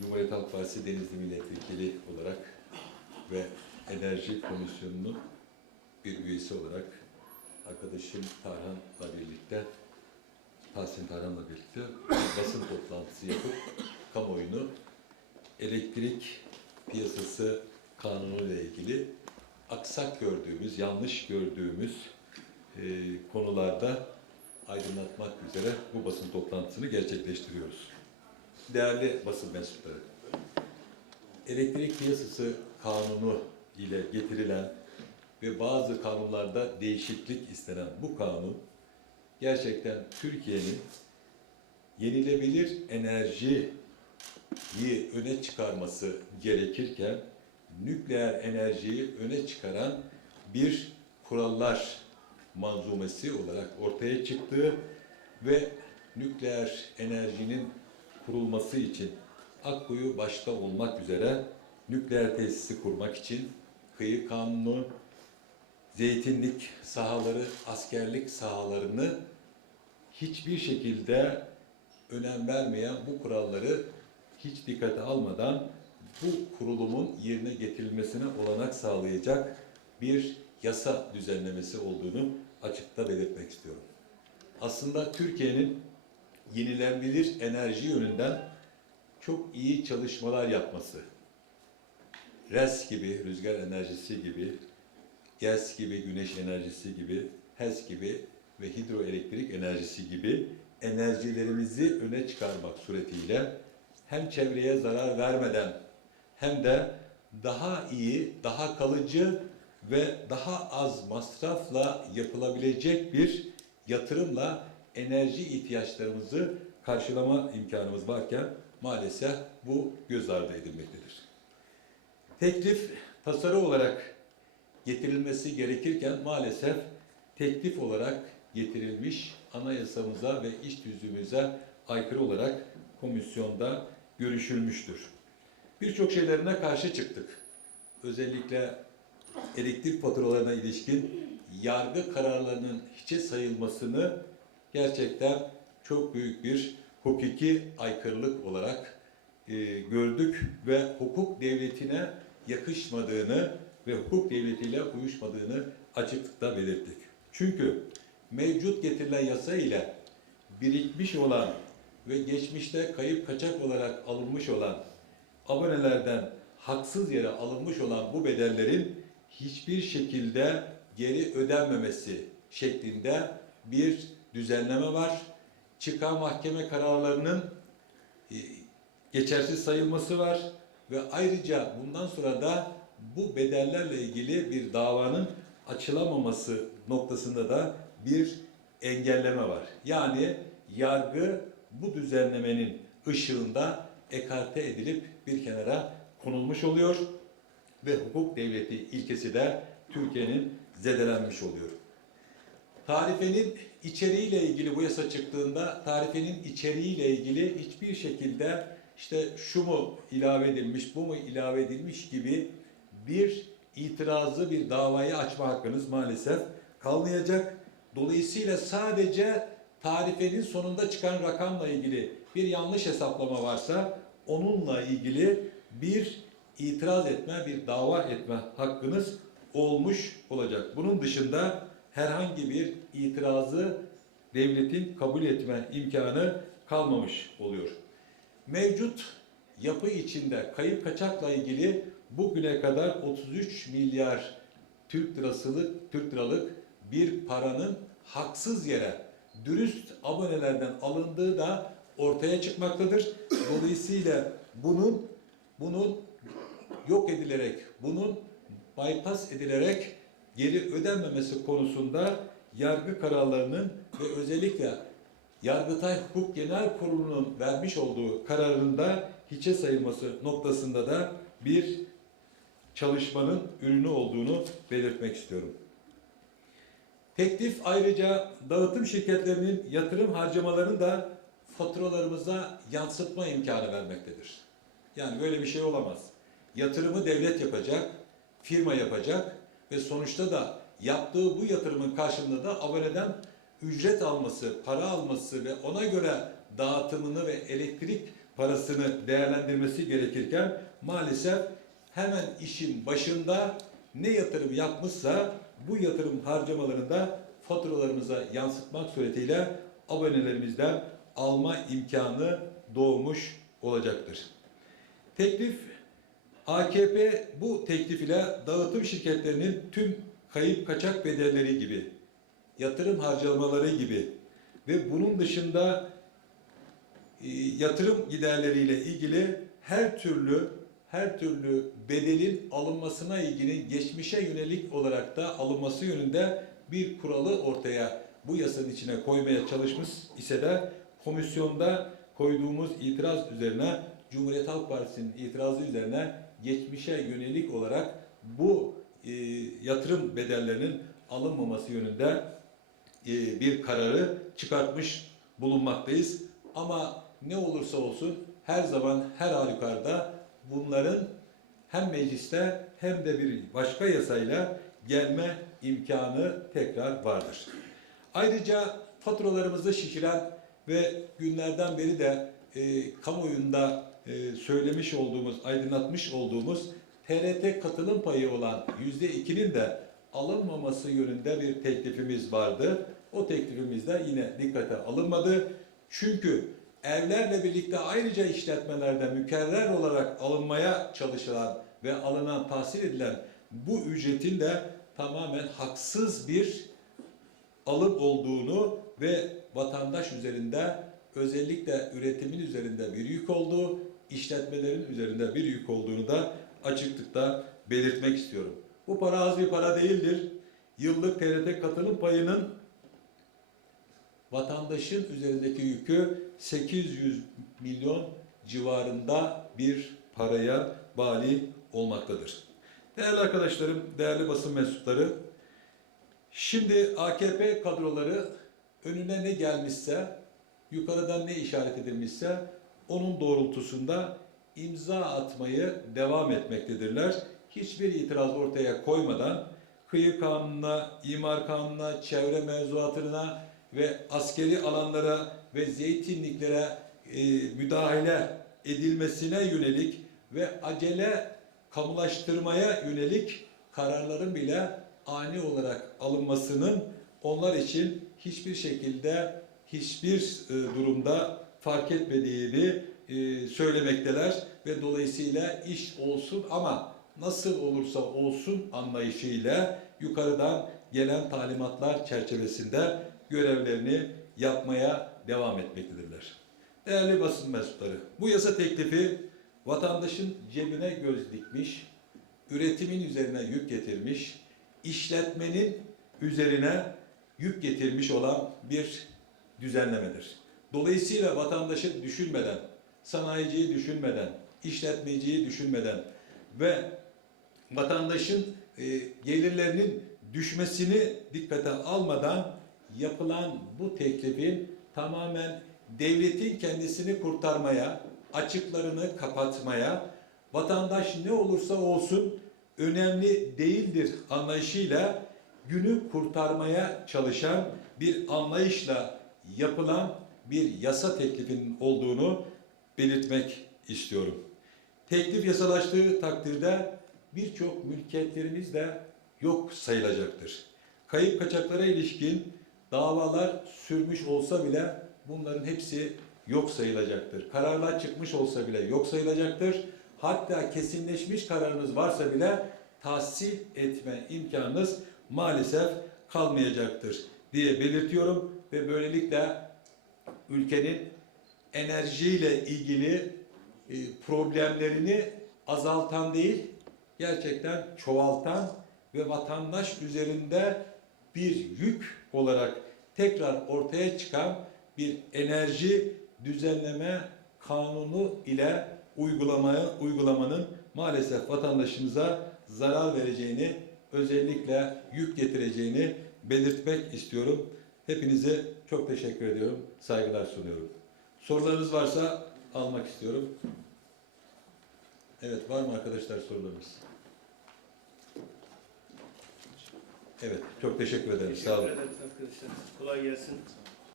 Cumhuriyet Halk Partisi Denizli Milletvekili olarak ve Enerji Komisyonu'nun bir üyesi olarak arkadaşım Tarhan'la birlikte, Tahsin Tarhan'la birlikte bir basın toplantısı yapıp kamuoyunu elektrik piyasası kanunu ile ilgili aksak gördüğümüz, yanlış gördüğümüz e, konularda aydınlatmak üzere bu basın toplantısını gerçekleştiriyoruz. Değerli basın mensupları, elektrik piyasası kanunu ile getirilen ve bazı kanunlarda değişiklik istenen bu kanun gerçekten Türkiye'nin yenilebilir enerjiyi öne çıkarması gerekirken nükleer enerjiyi öne çıkaran bir kurallar manzumesi olarak ortaya çıktığı ve nükleer enerjinin kurulması için Akkuyu başta olmak üzere nükleer tesisi kurmak için kıyı kanunu, zeytinlik sahaları, askerlik sahalarını hiçbir şekilde önem vermeyen bu kuralları hiç dikkate almadan bu kurulumun yerine getirilmesine olanak sağlayacak bir yasa düzenlemesi olduğunu açıkta belirtmek istiyorum. Aslında Türkiye'nin yenilenebilir enerji yönünden çok iyi çalışmalar yapması, RES gibi, rüzgar enerjisi gibi, GES gibi, güneş enerjisi gibi, HES gibi ve hidroelektrik enerjisi gibi enerjilerimizi öne çıkarmak suretiyle hem çevreye zarar vermeden hem de daha iyi, daha kalıcı ve daha az masrafla yapılabilecek bir yatırımla enerji ihtiyaçlarımızı karşılama imkanımız varken maalesef bu göz ardı edilmektedir. Teklif tasarı olarak getirilmesi gerekirken maalesef teklif olarak getirilmiş anayasamıza ve iş tüzüğümüze aykırı olarak komisyonda görüşülmüştür. Birçok şeylerine karşı çıktık. Özellikle elektrik faturalarına ilişkin yargı kararlarının hiçe sayılmasını gerçekten çok büyük bir hukuki aykırılık olarak e, gördük ve hukuk devletine yakışmadığını ve hukuk devletiyle uyuşmadığını açıklıkla belirttik. Çünkü mevcut getirilen yasa ile birikmiş olan ve geçmişte kayıp kaçak olarak alınmış olan abonelerden haksız yere alınmış olan bu bedellerin hiçbir şekilde geri ödenmemesi şeklinde bir düzenleme var. Çıkan mahkeme kararlarının e, geçersiz sayılması var ve ayrıca bundan sonra da bu bedellerle ilgili bir davanın açılamaması noktasında da bir engelleme var. Yani yargı bu düzenlemenin ışığında ekarte edilip bir kenara konulmuş oluyor ve hukuk devleti ilkesi de Türkiye'nin zedelenmiş oluyor. Tarifenin içeriğiyle ilgili bu yasa çıktığında tarifenin içeriğiyle ilgili hiçbir şekilde işte şu mu ilave edilmiş, bu mu ilave edilmiş gibi bir itirazı, bir davayı açma hakkınız maalesef kalmayacak. Dolayısıyla sadece tarifenin sonunda çıkan rakamla ilgili bir yanlış hesaplama varsa onunla ilgili bir itiraz etme, bir dava etme hakkınız olmuş olacak. Bunun dışında herhangi bir itirazı devletin kabul etme imkanı kalmamış oluyor. Mevcut yapı içinde kayıp kaçakla ilgili bugüne kadar 33 milyar Türk lirasılık Türk liralık bir paranın haksız yere dürüst abonelerden alındığı da ortaya çıkmaktadır. Dolayısıyla bunun bunun yok edilerek, bunun bypass edilerek geri ödenmemesi konusunda yargı kararlarının ve özellikle Yargıtay Hukuk Genel Kurulu'nun vermiş olduğu kararında hiçe sayılması noktasında da bir çalışmanın ürünü olduğunu belirtmek istiyorum. Teklif ayrıca dağıtım şirketlerinin yatırım harcamalarını da faturalarımıza yansıtma imkanı vermektedir. Yani böyle bir şey olamaz. Yatırımı devlet yapacak, firma yapacak ve sonuçta da yaptığı bu yatırımın karşılığında da aboneden ücret alması, para alması ve ona göre dağıtımını ve elektrik parasını değerlendirmesi gerekirken maalesef hemen işin başında ne yatırım yapmışsa bu yatırım harcamalarında faturalarımıza yansıtmak suretiyle abonelerimizden alma imkanı doğmuş olacaktır. Teklif AKP bu teklif ile dağıtım şirketlerinin tüm kayıp kaçak bedelleri gibi, yatırım harcamaları gibi ve bunun dışında e, yatırım giderleriyle ilgili her türlü her türlü bedelin alınmasına ilgili geçmişe yönelik olarak da alınması yönünde bir kuralı ortaya bu yasanın içine koymaya çalışmış ise de komisyonda koyduğumuz itiraz üzerine Cumhuriyet Halk Partisi'nin itirazı üzerine geçmişe yönelik olarak bu e, yatırım bedellerinin alınmaması yönünde e, bir kararı çıkartmış bulunmaktayız. Ama ne olursa olsun her zaman her halükarda bunların hem mecliste hem de bir başka yasayla gelme imkanı tekrar vardır. Ayrıca faturalarımızı şişiren ve günlerden beri de e, kamuoyunda söylemiş olduğumuz, aydınlatmış olduğumuz TRT katılım payı olan %2'nin de alınmaması yönünde bir teklifimiz vardı. O teklifimiz de yine dikkate alınmadı. Çünkü evlerle birlikte ayrıca işletmelerde mükerrer olarak alınmaya çalışılan ve alınan, tahsil edilen bu ücretin de tamamen haksız bir alım olduğunu ve vatandaş üzerinde özellikle üretimin üzerinde bir yük olduğu, işletmelerin üzerinde bir yük olduğunu da açıklıkla belirtmek istiyorum. Bu para az bir para değildir. Yıllık TRT katılım payının vatandaşın üzerindeki yükü 800 milyon civarında bir paraya bali olmaktadır. Değerli arkadaşlarım, değerli basın mensupları, şimdi AKP kadroları önüne ne gelmişse, yukarıdan ne işaret edilmişse onun doğrultusunda imza atmayı devam etmektedirler. Hiçbir itiraz ortaya koymadan kıyı kanununa, imar kanununa, çevre mevzuatına ve askeri alanlara ve zeytinliklere e, müdahale edilmesine yönelik ve acele kamulaştırmaya yönelik kararların bile ani olarak alınmasının onlar için hiçbir şekilde hiçbir e, durumda fark etmediğini e, söylemekteler ve dolayısıyla iş olsun ama nasıl olursa olsun anlayışıyla yukarıdan gelen talimatlar çerçevesinde görevlerini yapmaya devam etmektedirler. Değerli basın mensupları, bu yasa teklifi vatandaşın cebine göz dikmiş, üretimin üzerine yük getirmiş, işletmenin üzerine yük getirmiş olan bir düzenlemedir. Dolayısıyla vatandaşı düşünmeden, sanayiciyi düşünmeden, işletmeciyi düşünmeden ve vatandaşın e, gelirlerinin düşmesini dikkate almadan yapılan bu teklifin tamamen devletin kendisini kurtarmaya, açıklarını kapatmaya, vatandaş ne olursa olsun önemli değildir anlayışıyla günü kurtarmaya çalışan bir anlayışla yapılan bir yasa teklifinin olduğunu belirtmek istiyorum. Teklif yasalaştığı takdirde birçok mülkiyetlerimiz de yok sayılacaktır. Kayıp kaçaklara ilişkin davalar sürmüş olsa bile bunların hepsi yok sayılacaktır. Kararlar çıkmış olsa bile yok sayılacaktır. Hatta kesinleşmiş kararınız varsa bile tahsil etme imkanınız maalesef kalmayacaktır diye belirtiyorum ve böylelikle ülkenin enerjiyle ilgili e, problemlerini azaltan değil, gerçekten çoğaltan ve vatandaş üzerinde bir yük olarak tekrar ortaya çıkan bir enerji düzenleme kanunu ile uygulamaya uygulamanın maalesef vatandaşımıza zarar vereceğini, özellikle yük getireceğini belirtmek istiyorum. Hepinize çok teşekkür ediyorum. Saygılar sunuyorum. Sorularınız varsa almak istiyorum. Evet, var mı arkadaşlar sorularınız? Evet, çok teşekkür ederim. Sağ olun. Teşekkür ederiz arkadaşlar. Kolay gelsin.